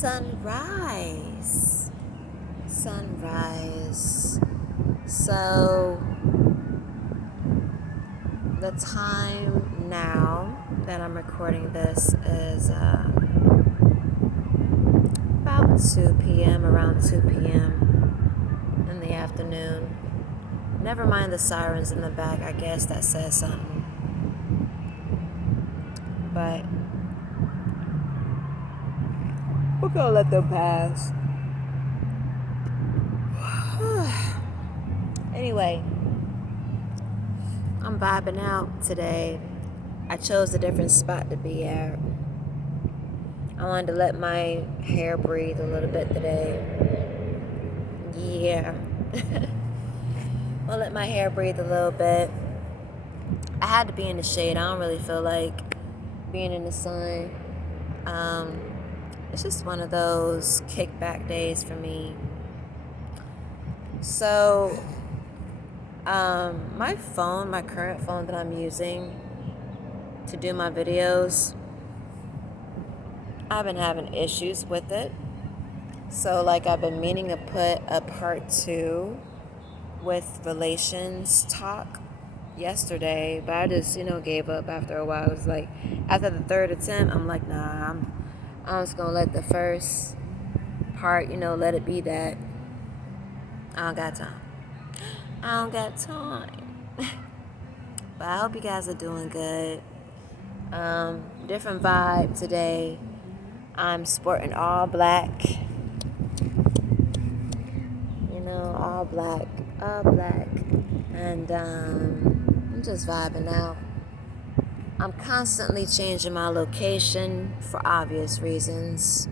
Sunrise. Sunrise. So, the time now that I'm recording this is about 2 p.m., around 2 p.m. in the afternoon. Never mind the sirens in the back, I guess that says something. But we're gonna let them pass. Anyway, I'm vibing out today. I chose a different spot to be at. I wanted to let my hair breathe a little bit today. Yeah. I'll let my hair breathe a little bit. I had to be in the shade. I don't really feel like being in the sun. It's just one of those kickback days for me. So, my phone, my current phone that I'm using to do my videos, I've been having issues with it. So, like, I've been meaning to put a part 2 with relations talk yesterday, but I just, gave up after a while. It was like, after the third attempt, I'm like, nah, I'm just gonna let the first part, let it be that. I don't got time. But I hope you guys are doing good. Different vibe today. I'm sporting all black. All black. And I'm just vibing out. I'm constantly changing my location for obvious reasons,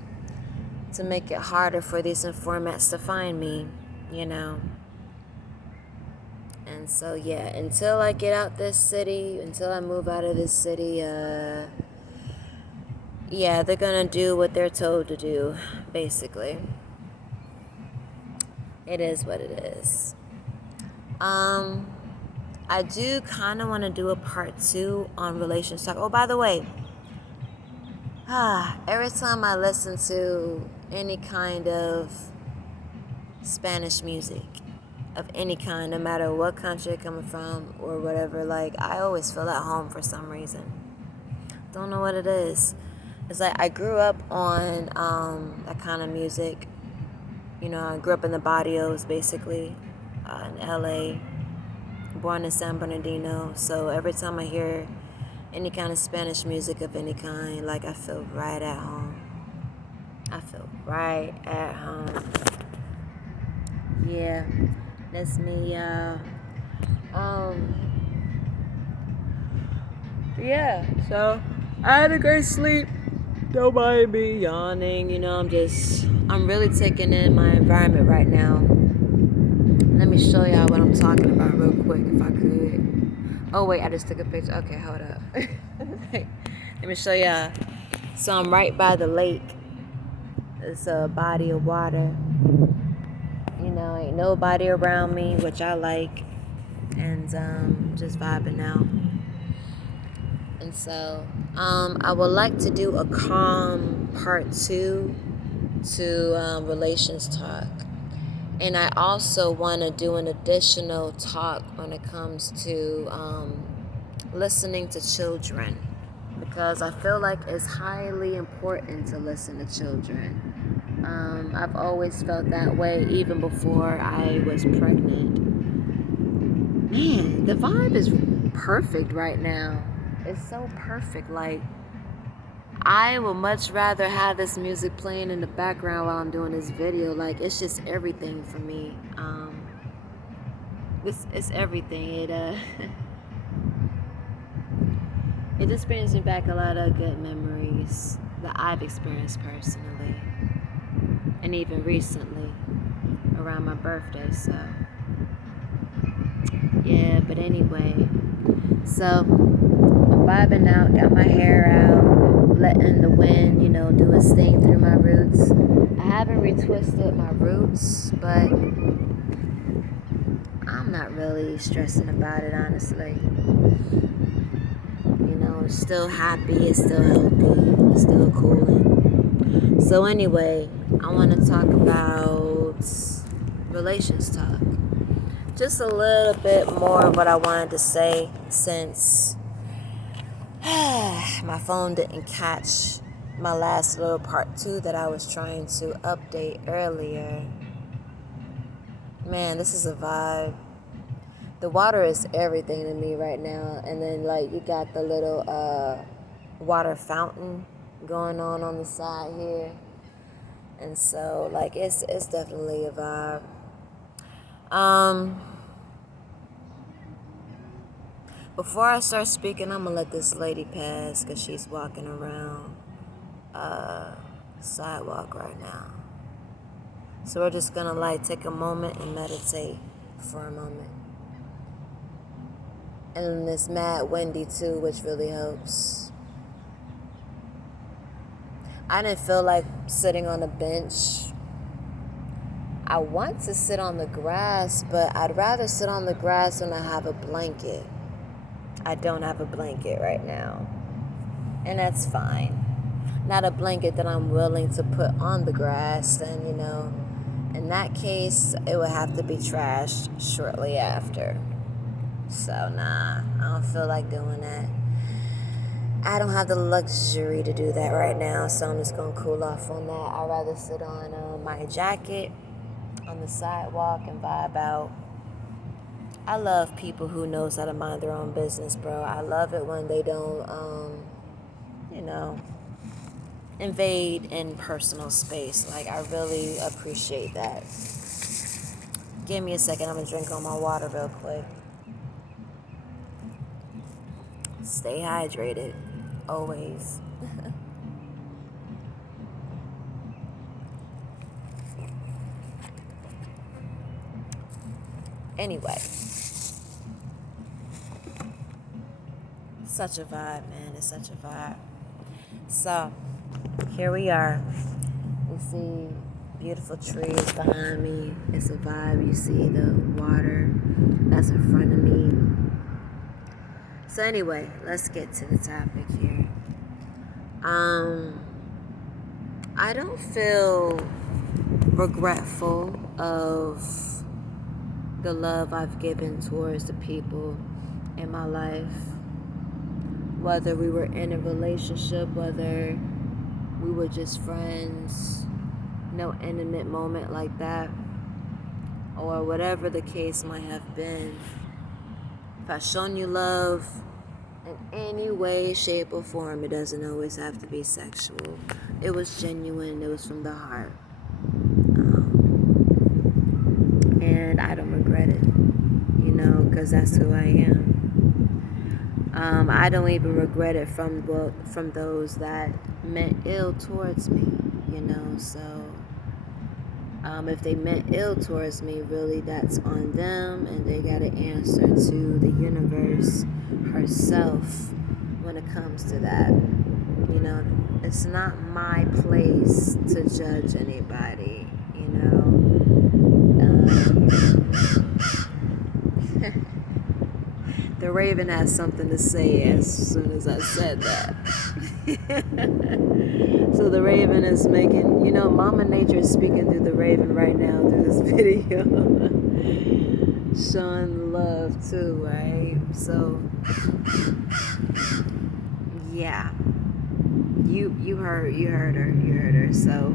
to make it harder for these informants to find me, And so, yeah, until I get out this city, until I move out of this city, yeah, they're gonna do what they're told to do, basically. It is what it is. I do kind of want to do a part 2 on relations talk. Oh, by the way, every time I listen to any kind of Spanish music, of any kind, no matter what country you're coming from or whatever, like, I always feel at home for some reason. Don't know what it is. It's like I grew up on that kind of music. I grew up in the barrios, basically, in LA, born in San Bernardino. So every time I hear any kind of Spanish music of any kind, like, I feel right at home. Yeah, that's me, y'all. Yeah, so I had a great sleep. Don't mind me yawning, I'm really taking in my environment right now. Let me show y'all what I'm talking about real quick, if I could. Oh, wait, I just took a picture. Okay, hold up. Let me show y'all. So I'm right by the lake. It's a body of water. Ain't nobody around me, which I like. And just vibing out. And so I would like to do a calm part 2 to relations talk. And I also want to do an additional talk when it comes to listening to children, because I feel like it's highly important to listen to children. I've always felt that way even before I was pregnant. Man, the vibe is perfect right now. It's so perfect. Like, I would much rather have this music playing in the background while I'm doing this video. Like, it's just everything for me. It's everything. It just brings me back a lot of good memories that I've experienced personally, and even recently around my birthday. So yeah, but anyway, so I'm vibing out, got my hair out, letting the wind, do its thing through my roots. I haven't retwisted my roots, but I'm not really stressing about it, honestly. It's still happy, it's still healthy, it's still cooling. So anyway, I want to talk about relations talk. Just a little bit more of what I wanted to say since my phone didn't catch my last little part 2 that I was trying to update earlier. Man, this is a vibe. The water is everything to me right now. And then like you got the little water fountain going on the side here. And so like it's definitely a vibe. Before I start speaking, I'm gonna let this lady pass because she's walking around sidewalk right now. So we're just gonna like take a moment and meditate for a moment. And it's mad windy too, which really helps. I didn't feel like sitting on a bench. I want to sit on the grass, but I'd rather sit on the grass when I have a blanket. I don't have a blanket right now, and that's fine. Not a blanket that I'm willing to put on the grass, and in that case, it would have to be trashed shortly after. So nah, I don't feel like doing that. I don't have the luxury to do that right now, so I'm just gonna cool off on that. I'd rather sit on my jacket on the sidewalk and vibe out. I love people who knows how to mind their own business, bro. I love it when they don't, invade in personal space. Like, I really appreciate that. Give me a second. I'm going to drink all my water real quick. Stay hydrated. Always. Anyway. Such a vibe, man. It's such a vibe. So, here we are. You see beautiful trees behind me. It's a vibe. You see the water that's in front of me. So anyway, let's get to the topic here. I don't feel regretful of the love I've given towards the people in my life. Whether we were in a relationship, whether we were just friends, no intimate moment like that, or whatever the case might have been. If I've shown you love in any way, shape, or form, it doesn't always have to be sexual. It was genuine, it was from the heart. And I don't regret it, because that's who I am. I don't even regret it from those that meant ill towards me, so if they meant ill towards me, really that's on them, and they got to answer to the universe herself when it comes to that. It's not my place to judge anybody, The Raven has something to say as soon as I said that. So the Raven is making, Mama Nature is speaking through the Raven right now through this video. Showing love too, right? So, yeah. You heard her. So,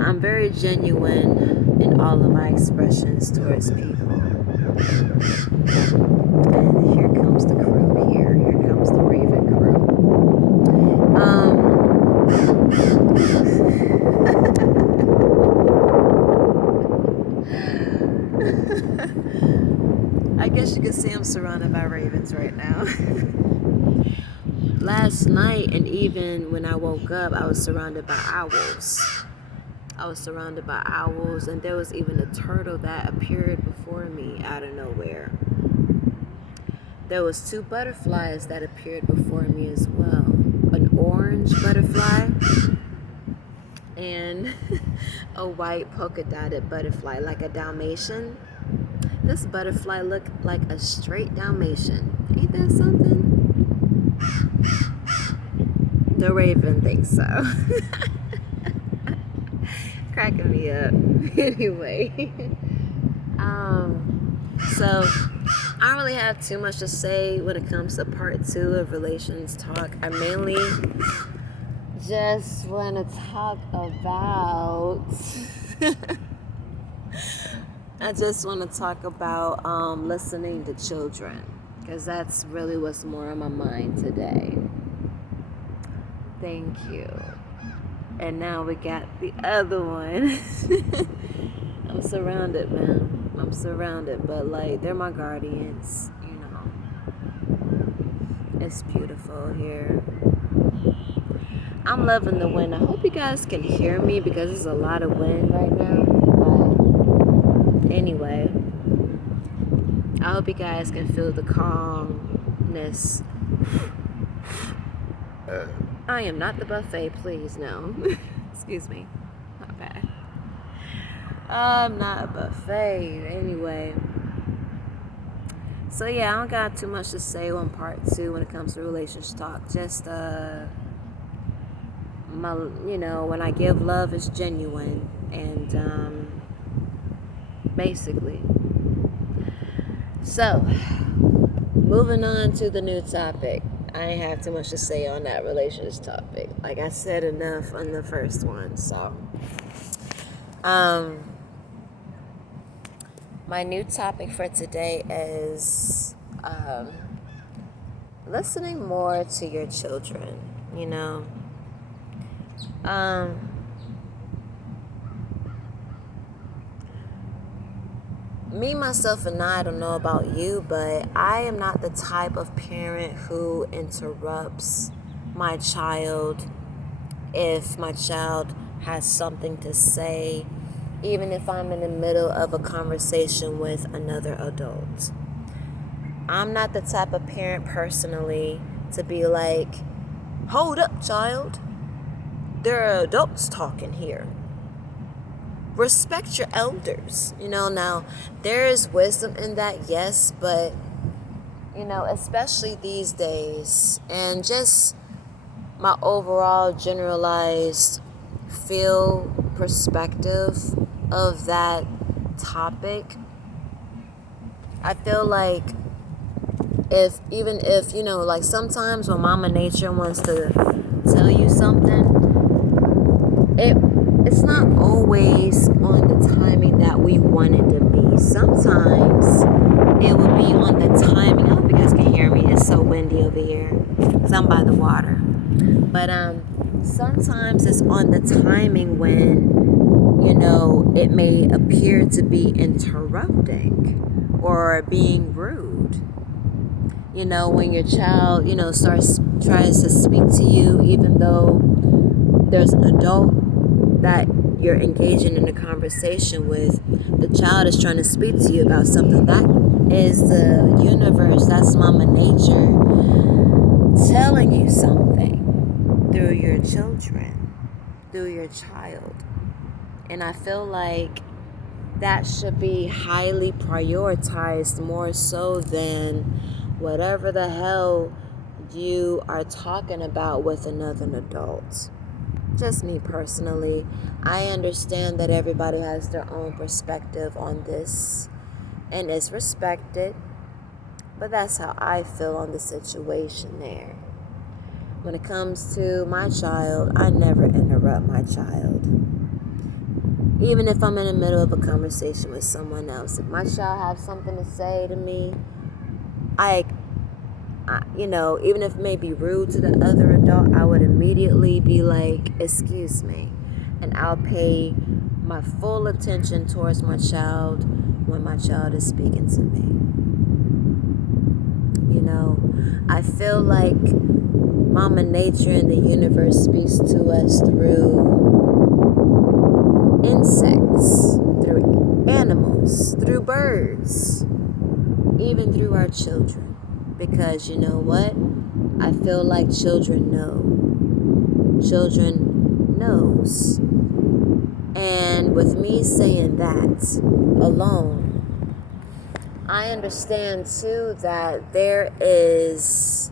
I'm very genuine in all of my expressions towards people. And here comes the crew here. Here comes the Raven crew. I guess you can see I'm surrounded by ravens right now. Last night and even when I woke up, I was surrounded by owls. And there was even a turtle that appeared before me out of nowhere. There was 2 butterflies that appeared before me as well. An orange butterfly and a white polka dotted butterfly, like a Dalmatian. This butterfly looked like a straight Dalmatian. Ain't that something? The Raven thinks so. Cracking me up. Anyway. So I don't really have too much to say when it comes to part 2 of Relations Talk. I mainly just want to talk about listening to children, because that's really what's more on my mind today. Thank you. And now we got the other one. I'm surrounded, man. I'm surrounded, but like, they're my guardians, you know. It's beautiful here. I'm loving the wind. I hope you guys can hear me because there's a lot of wind right now. But anyway, I hope you guys can feel the calmness. I am not the buffet, please, no. Excuse me. Not bad. I'm not a buffet. Anyway. So yeah, I don't got too much to say on part 2 when it comes to relationship talk. Just when I give love, it's genuine, and basically. So, moving on to the new topic. I ain't have too much to say on that relationship topic. Like I said enough on the first one. So, my new topic for today is listening more to your children, you know. Me, myself, and I don't know about you, but I am not the type of parent who interrupts my child if my child has something to say, even if I'm in the middle of a conversation with another adult. I'm not the type of parent personally to be like, hold up, child. There are adults talking here. Respect your elders. You know, now, there is wisdom in that, yes, but, you know, especially these days, and just my overall generalized perspective of that topic, I feel like even if, you know, like sometimes when Mama Nature wants to tell you something, it's not always on the timing that we want it to be. Sometimes it would be on the timing. I hope you guys can hear me. It's so windy over here because I'm by the water. But sometimes it's on the timing when, you know, it may appear to be interrupting or being rude. You know, when your child, you know, tries to speak to you, even though there's an adult that you're engaging in a conversation with, the child is trying to speak to you about something. That is the universe, that's Mama Nature telling you something through your children, through your child. And I feel like that should be highly prioritized more so than whatever the hell you are talking about with another adult. Just me personally. I understand that everybody has their own perspective on this, and it's respected, but that's how I feel on the situation there. When it comes to my child, I never interrupt my child. Even if I'm in the middle of a conversation with someone else, if my child has something to say to me, I you know, even if it may be rude to the other adult, I would immediately be like, excuse me. And I'll pay my full attention towards my child when my child is speaking to me. You know, I feel like Mama Nature and the universe speaks to us through insects, through animals, through birds, even through our children. Because you know what? I feel like children know. Children knows. And with me saying that alone, I understand too that there is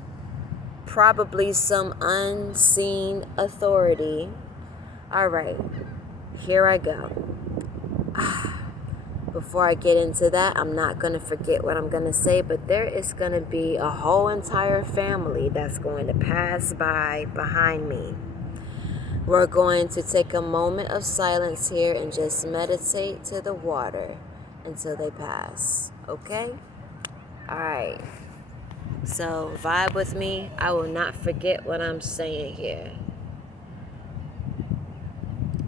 probably some unseen authority. All right, here I go. Before I get into that, I'm not going to forget what I'm going to say, but there is going to be a whole entire family that's going to pass by behind me. We're going to take a moment of silence here and just meditate to the water until they pass, okay? All right. So vibe with me. I will not forget what I'm saying here,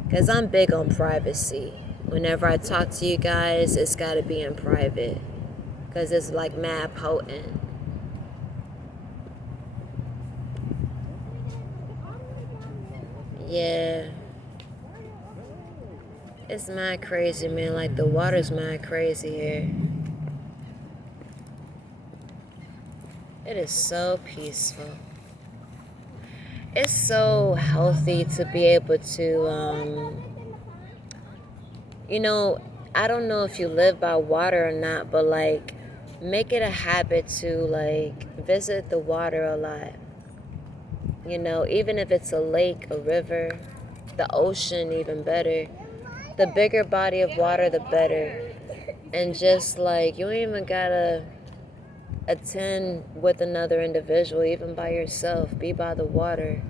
because I'm big on privacy. Whenever I talk to you guys, it's got to be in private, because it's like mad potent. Yeah. It's mad crazy, man. Like, the water's mad crazy here. It is so peaceful. It's so healthy to be able to, you know, I don't know if you live by water or not, but like, make it a habit to like visit the water a lot. You know, even if it's a lake, a river, the ocean, even better. The bigger body of water, the better. And just like, you ain't even gotta attend with another individual, even by yourself. Be by the water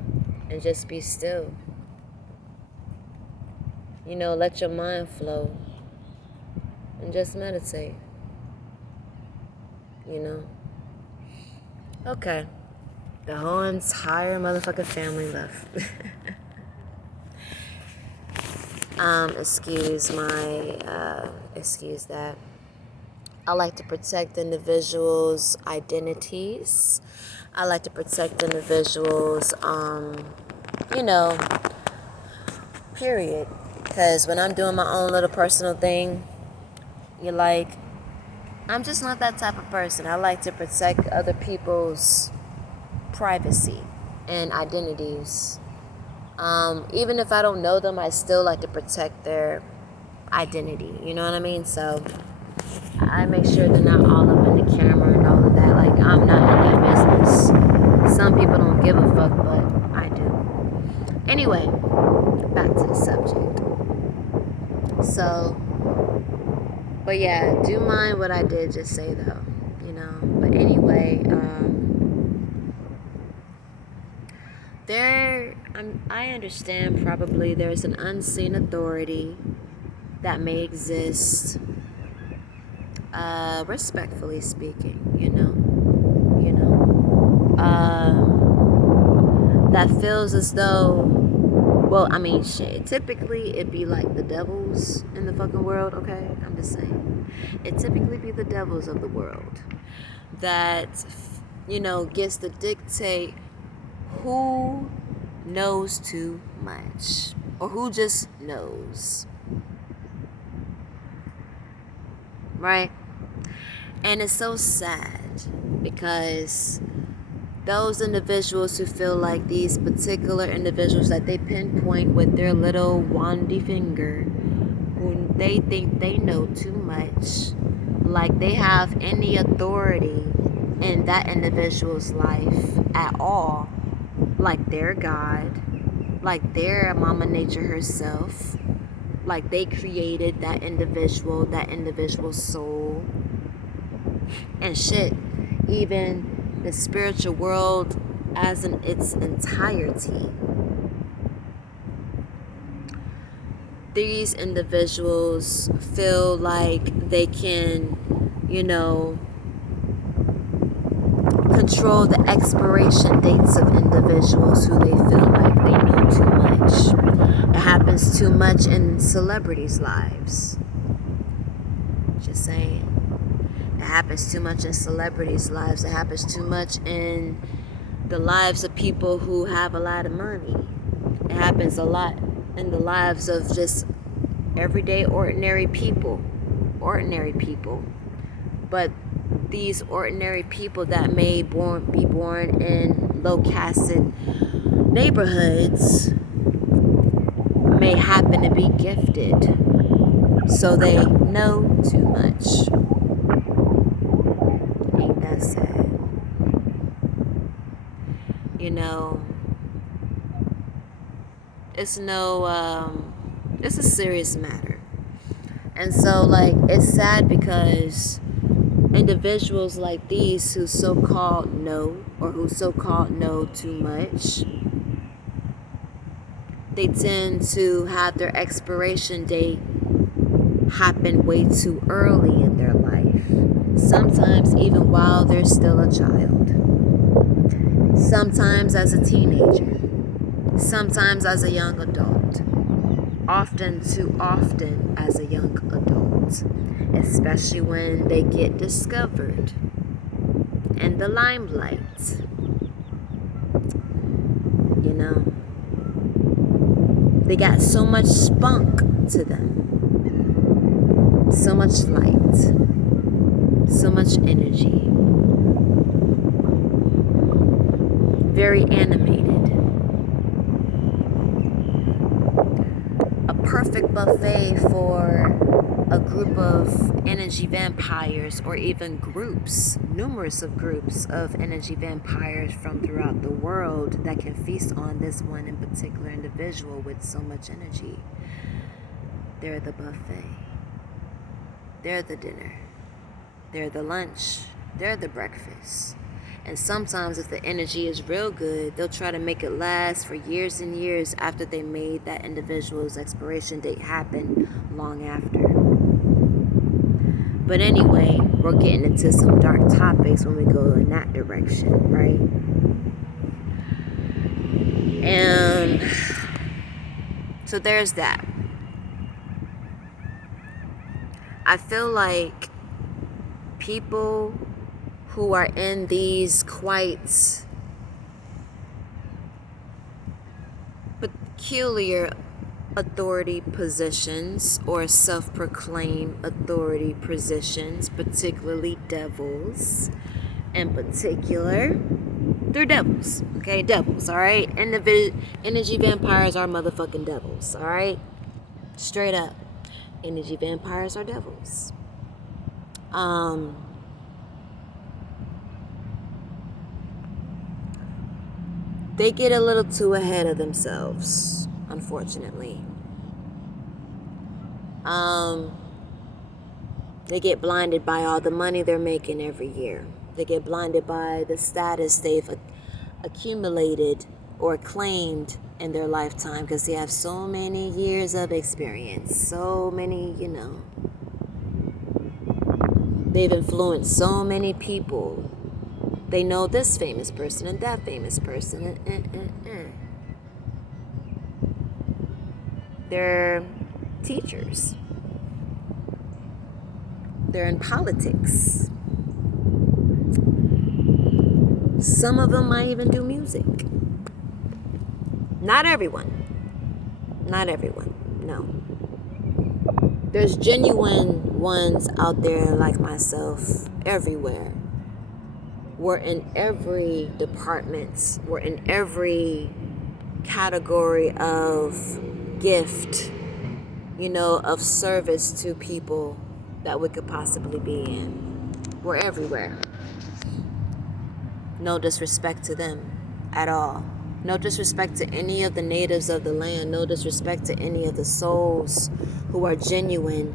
and just be still. You know, let your mind flow and just meditate. You know? Okay. The whole entire motherfucking family left. Excuse that. I like to protect individuals' identities. I like to protect individuals, you know, period. Because when I'm doing my own little personal thing, you're like, I'm just not that type of person. I like to protect other people's privacy and identities. Even if I don't know them, I still like to protect their identity. You know what I mean? So I make sure they're not all up in the camera and all of that. Like, I'm not in their business. Some people don't give a fuck, but I do. Anyway, back to the subject. So, but yeah, do mind what I did just say though, you know. But anyway, I understand probably there's an unseen authority that may exist, respectfully speaking, you know, that feels as though, well, I mean, shit, typically it'd be like the devils in the fucking world, okay? I'm just saying. It typically be the devils of the world that, you know, gets to dictate who knows too much or who just knows, right? And it's so sad because those individuals who feel like these particular individuals that they pinpoint with their little wandy finger, who they think they know too much, like they have any authority in that individual's life at all, like they're God, like they're Mama Nature herself, like they created that individual's soul and shit, even the spiritual world as in its entirety. These individuals feel like they can, you know, control the expiration dates of individuals who they feel like they know too much. It happens too much in celebrities' lives. Just saying. It happens too much in celebrities' lives. It happens too much in the lives of people who have a lot of money. It happens a lot in the lives of just everyday ordinary people. But these ordinary people that may be born in low-caste neighborhoods may happen to be gifted, so they know too much. Ain't that sad? it's it's a serious matter. And so, like, it's sad because individuals like these who so-called know, or who so-called know too much, they tend to have their expiration date happen way too early in their life. Sometimes even while they're still a child. Sometimes as a teenager. Sometimes as a young adult. Often too often as a young adult, especially when they get discovered in the limelight. You know, they got so much spunk to them, so much light, so much energy, very animated. Perfect buffet for a group of energy vampires, or even groups, numerous of groups of energy vampires from throughout the world that can feast on this one in particular individual with so much energy. They're the buffet. They're the dinner. They're the lunch. They're the breakfast. And sometimes if the energy is real good, they'll try to make it last for years and years after they made that individual's expiration date happen long after. But anyway, we're getting into some dark topics when we go in that direction, right? And so there's that. I feel like people who are in these quite peculiar authority positions, or self-proclaimed authority positions, particularly devils in particular. They're devils, okay? Devils, all right? Energy vampires are motherfucking devils, all right? Straight up. Energy vampires are devils. They get a little too ahead of themselves, unfortunately. They get blinded by all the money they're making every year. They get blinded by the status they've accumulated or claimed in their lifetime, because they have so many years of experience, so many, they've influenced so many people. They know this famous person and that famous person. They're teachers. They're in politics. Some of them might even do music. Not everyone. Not everyone, no. There's genuine ones out there like myself everywhere. We're in every department. We're in every category of gift, of service to people that we could possibly be in. We're everywhere. No disrespect to them at all. No disrespect to any of the natives of the land. No disrespect to any of the souls who are genuine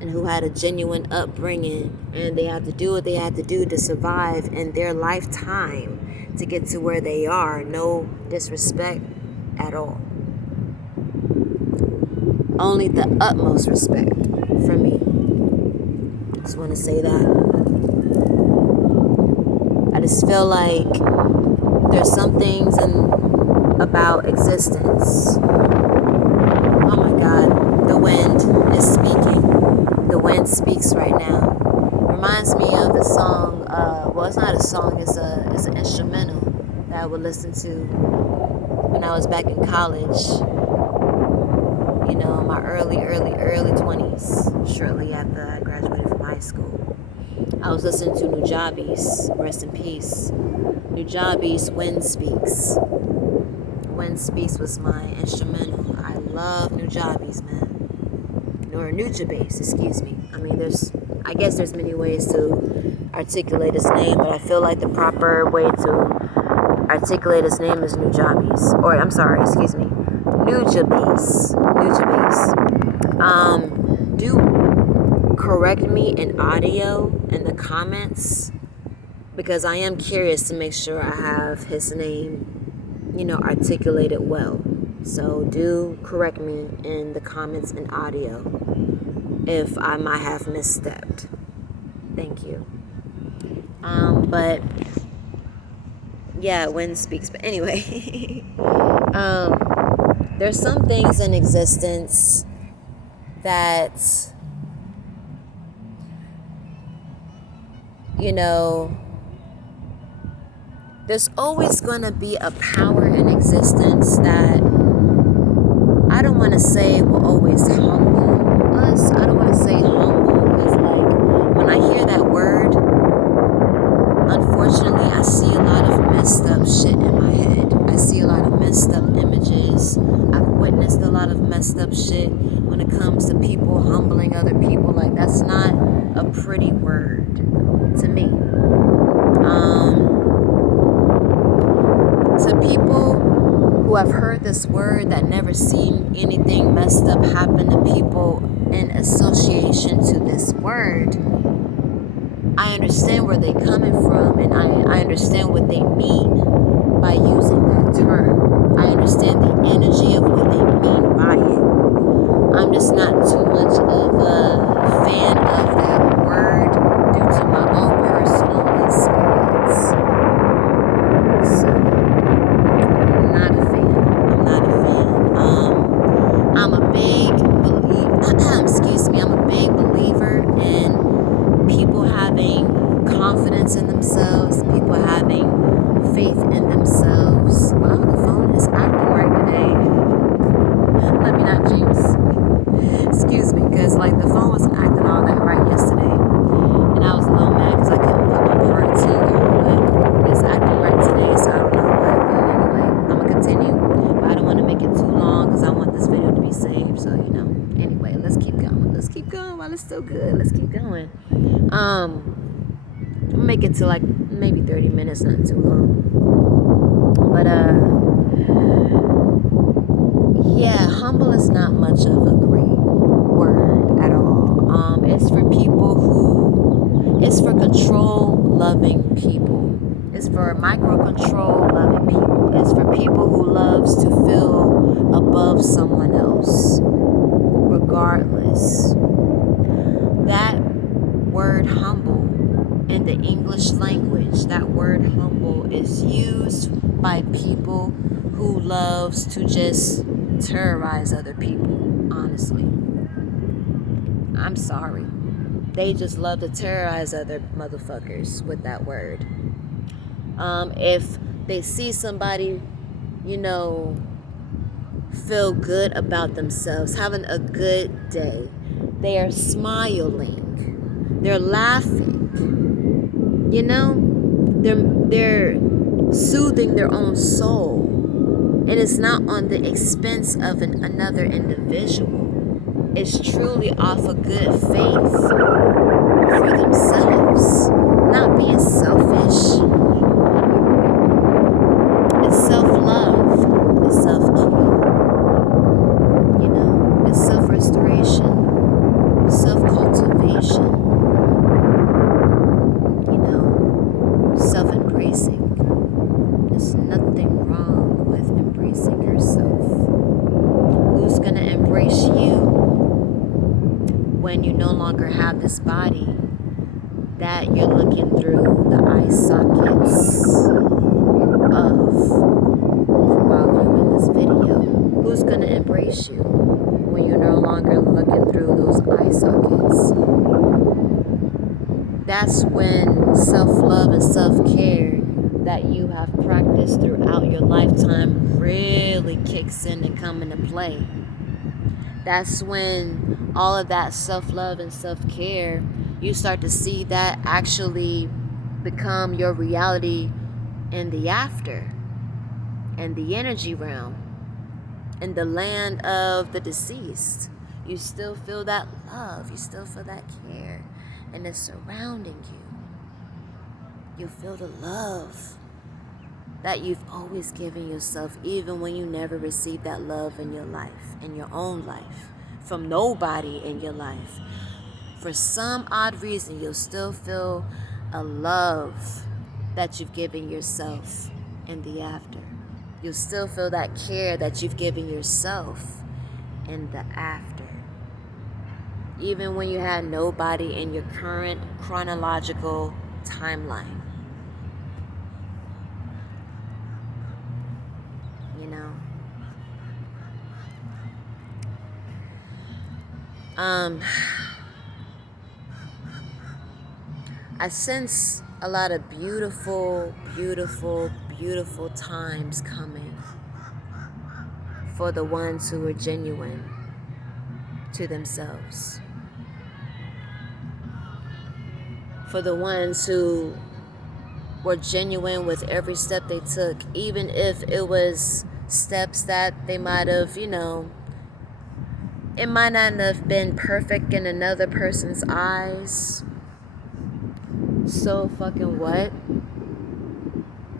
and who had a genuine upbringing, and they had to do what they had to do to survive in their lifetime to get to where they are. No disrespect at all. Only the utmost respect for me. Just want to say that. I just feel like there's some things about existence. Oh my God, the wind is speaking. The wind speaks right now. Reminds me of the song, well, it's not a song, it's an instrumental that I would listen to when I was back in college. My early 20s, shortly after I graduated from high school. I was listening to Nujabes, rest in peace. Nujabes, Wind Speaks. Wind Speaks was my instrumental. I love Nujabes, man. Or Nujabes, excuse me. I mean, I guess there's many ways to articulate his name, but I feel like the proper way to articulate his name as Nujabes. Or, I'm sorry, excuse me. Nujabes. Do correct me in audio in the comments, because I am curious to make sure I have his name, articulated well. So do correct me in the comments and audio if I might have misstepped. Thank you. But yeah, wind speaks. But anyway, there's some things in existence that, there's always going to be a power in existence that I don't want to say will always humble us. I don't want to say humble because, like, when I hear that word, unfortunately, I see a lot of messed up shit in my head. I see a lot of messed up images. I've witnessed a lot of messed up shit when it comes to people humbling other people. Like, that's not a pretty word to me. To people who have heard this word that never seen anything messed up happen to people in association to this word, I understand where they're coming from, and I understand what they mean by using that term. I understand the energy of what they mean by it. I'm just not too much of a fan of that word due to my own personal experience. So, I'm not a fan. I'm a big believer in people having confidence in themselves, people having faith in themselves. Wow, the phone is acting right today. Let me not jinx. Excuse me, because like the phone wasn't acting all that right yesterday. And I was a little mad because I couldn't put my part to it. But it's acting right today, so I don't know what. But anyway, I'm going to continue. But I don't want to make it too long because I want this video to be saved. So, Anyway, let's keep going. Let's keep going while it's still good. Let's keep going. I'll make it to like maybe 30 minutes, not too long. But yeah, humble is not much of a great word at all. It's for control loving people. It's for micro control loving people. It's for people who loves to feel above someone else, regardless. That word humble in the English language, that word humble is used by people who loves to just terrorize other people, honestly. I'm sorry. They just love to terrorize other motherfuckers with that word. If they see somebody, feel good about themselves, having a good day, they are smiling, they're laughing, they're soothing their own soul, and it's not on the expense of another individual. It's truly off a good faith for themselves, not being selfish. It's self-love, it's self-care, it's self-restoration, self-cultivation, self-embracing. There's nothing wrong with embracing yourself. Who's going to embrace you when you no longer have this body that you're looking through the eye sockets of while viewing this video? Who's going to embrace you when you're no longer looking through those eye sockets? That's when self-love and self-care that you have practiced throughout your lifetime really kicks in and come into play. That's when all of that self-love and self-care, you start to see that actually become your reality in the after, in the energy realm, in the land of the deceased. You still feel that love, you still feel that care, and it's surrounding you. You feel the love. that you've always given yourself, even when you never received that love in your life, in your own life, from nobody in your life. For some odd reason, you'll still feel a love that you've given yourself in the after. You'll still feel that care that you've given yourself in the after. Even when you had nobody in your current chronological timeline. You know? I sense a lot of beautiful, beautiful, beautiful times coming for the ones who are genuine to themselves. For the ones who were genuine with every step they took, even if it was steps that they might have, it might not have been perfect in another person's eyes. So fucking what?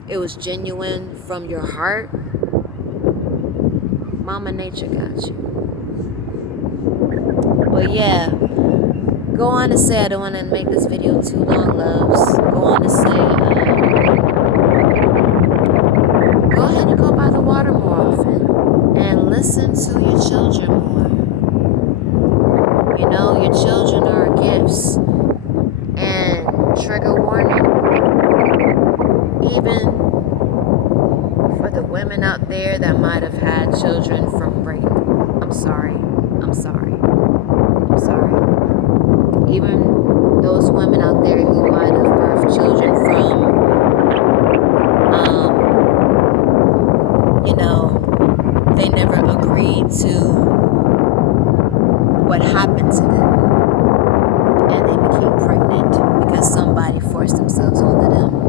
It was genuine from your heart. Mama Nature got you. But yeah, go on to say, I don't want to make this video too long, loves. Go on to say, go ahead and go by the water more often and listen to your children more. You know, your children are gifts. And trigger warning, even for the women out there that might have had children from rape. I'm sorry. Even those women out there who might have birthed children from, they never agreed to what happened to them. And they became pregnant because somebody forced themselves onto them.